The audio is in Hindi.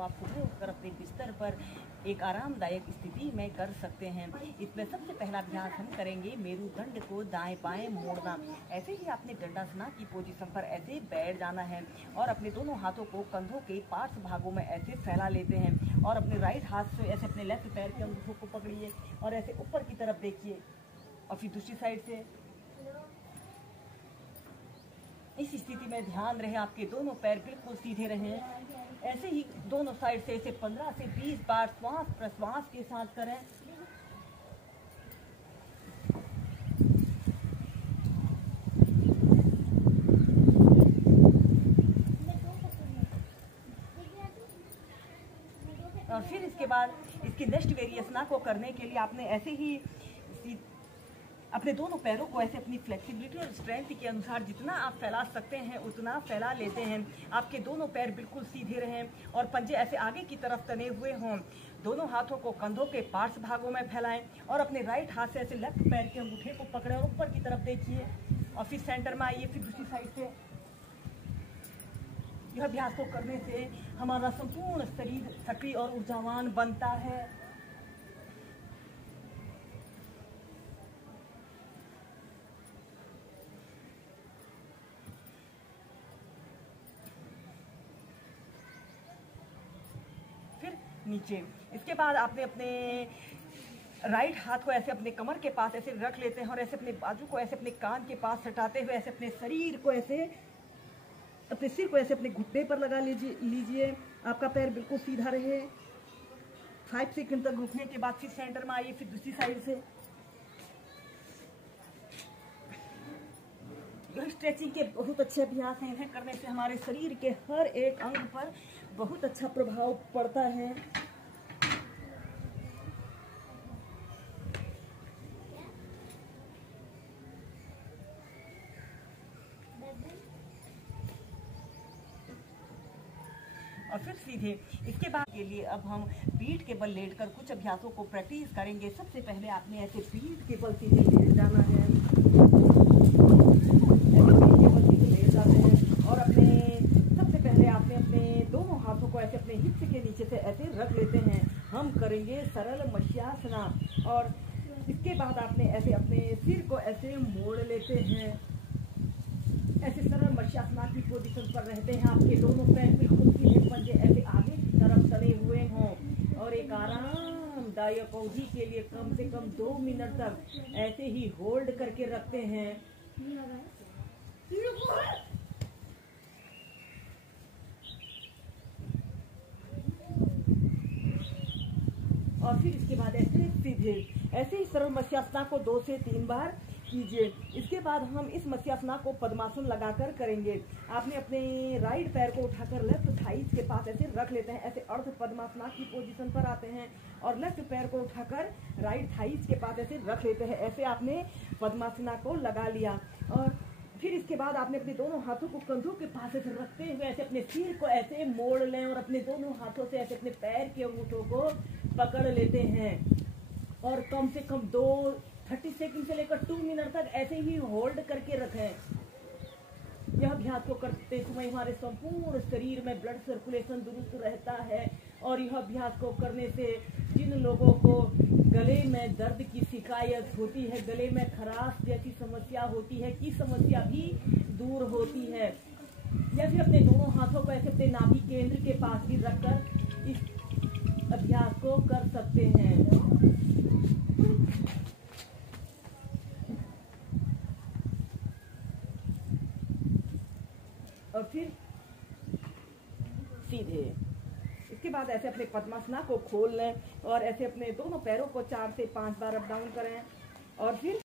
आप सुबह उठकर अपने बिस्तर पर एक आरामदायक स्थिति में कर सकते हैं। इसमें सबसे पहला अभ्यास हम करेंगे मेरुदंड को दाएं बाएं मोड़ना। ऐसे ही आपने दंडासना की पोजीशन पर ऐसे बैठ जाना है और अपने दोनों हाथों को कंधों के पार्श्व भागों में ऐसे फैला लेते हैं और अपने राइट हाथ से ऐसे अपने लेफ्ट पैर के अंगूठों को पकड़िए और ऐसे ऊपर की तरफ देखिए और फिर दूसरी साइड से। इस स्थिति में ध्यान रहे आपके दोनों पैर बिल्कुल सीधे रहें। ऐसे ही दोनों साइड से इसे 15 से 20 बार श्वास प्रश्वास के साथ करें। और फिर इसके बाद इसकी नेक्स्ट वेरिएशन को करने के लिए आपने ऐसे ही अपने दोनों पैरों को ऐसे अपनी फ्लेक्सिबिलिटी और स्ट्रेंथ के अनुसार जितना आप फैला सकते हैं उतना फैला लेते हैं। आपके दोनों पैर बिल्कुल सीधे रहें और पंजे ऐसे आगे की तरफ तने हुए हों। दोनों हाथों को कंधों के पार्श्व भागों में फैलाएं और अपने राइट हाथ से ऐसे लेफ्ट पैर के अंगूठे को पकड़ें और ऊपर की तरफ देखिए और फिर सेंटर में आइए। फिर दूसरी साइड से। यह अभ्यास को करने से हमारा संपूर्ण शरीर सक्रिय और ऊर्जावान बनता है। नीचे। इसके बाद आपने अपने राइट हाथ को ऐसे अपने कमर के पास ऐसे रख लेते हैं और ऐसे अपने बाजू को ऐसे अपने कान के पास सटाते हुए ऐसे अपने शरीर को ऐसे अपने सिर को ऐसे अपने घुटने पर लगा लीजिए। आपका पैर बिल्कुल सीधा रहे। 5 सेकंड तक रुकने के बाद फिर सेंटर में आइए। फिर दूसरी साइड से। स्ट्रेचिंग के बहुत अच्छे अभ्यास हैं। इन्हें करने से हमारे शरीर के हर एक अंग पर बहुत अच्छा प्रभाव पड़ता है। और फिर सीधे। इसके बाद के लिए अब हम पीठ के बल लेटकर कुछ अभ्यासों को प्रैक्टिस करेंगे। सबसे पहले आपने ऐसे पीठ के बल सीधे लेट जाना है। और सबसे पहले आपने अपने दोनों हाथों को ऐसे अपने हिप्स के नीचे से ऐसे रख लेते हैं। हम करेंगे सरल मत्स्यासना। और इसके बाद आपने ऐसे अपने सिर को ऐसे मोड़ लेते हैं। ऐसे सरल मत्स्यासना की पोजीशन पर रहते हैं। आपके दोनों पैर बिल्कुल सीधे, पंजे ऐसे आगे की तरफ तले हुए हों और एक आरामदायक अवधि के लिए कम से कम 2 मिनट तक ऐसे ही होल्ड करके रखते हैं। और फिर इसके बाद ऐसे सीधे ऐसे ही सरल मत्स्यासना को 2 से 3 बार कीजिए। इसके बाद हम इस मत्स्यासना को पद्मासन लगाकर करेंगे। आपने अपने राइट पैर को उठाकर लेफ्ट थाइस के पास ऐसे रख लेते हैं। ऐसे अर्ध पद्मासना की पोजीशन पर आते हैं और लेफ्ट पैर को उठाकर राइट थाइस के पास ऐसे रख लेते हैं। ऐसे आपने पद्मासना को लगा लिया। और फिर इसके बाद आपने अपने दोनों हाथों को कंधों के पास ऐसे रखते हुए ऐसे अपने सिर को ऐसे मोड़ लें और अपने दोनों हाथों से ऐसे अपने पैर के अंगूठों को पकड़ लेते हैं और कम से कम 30 सेकंड से लेकर 2 मिनट तक ऐसे ही होल्ड करके रखें। यह अभ्यास को करते समय हमारे संपूर्ण शरीर में ब्लड सर्कुलेशन दुरुस्त रहता है। और यह अभ्यास को करने से जिन लोगों को गले में दर्द की शिकायत होती है, गले में खराश जैसी समस्या होती है, की समस्या भी दूर होती है। या फिर अपने दोनों हाथों को ऐसे अपने नाभि केंद्र के पास भी रखकर इस अभ्यास को कर सकते हैं। और फिर सीधे। इसके बाद ऐसे अपने पद्मासना को खोल लें और ऐसे अपने दोनों पैरों को 4 से 5 बार अप डाउन करें और फिर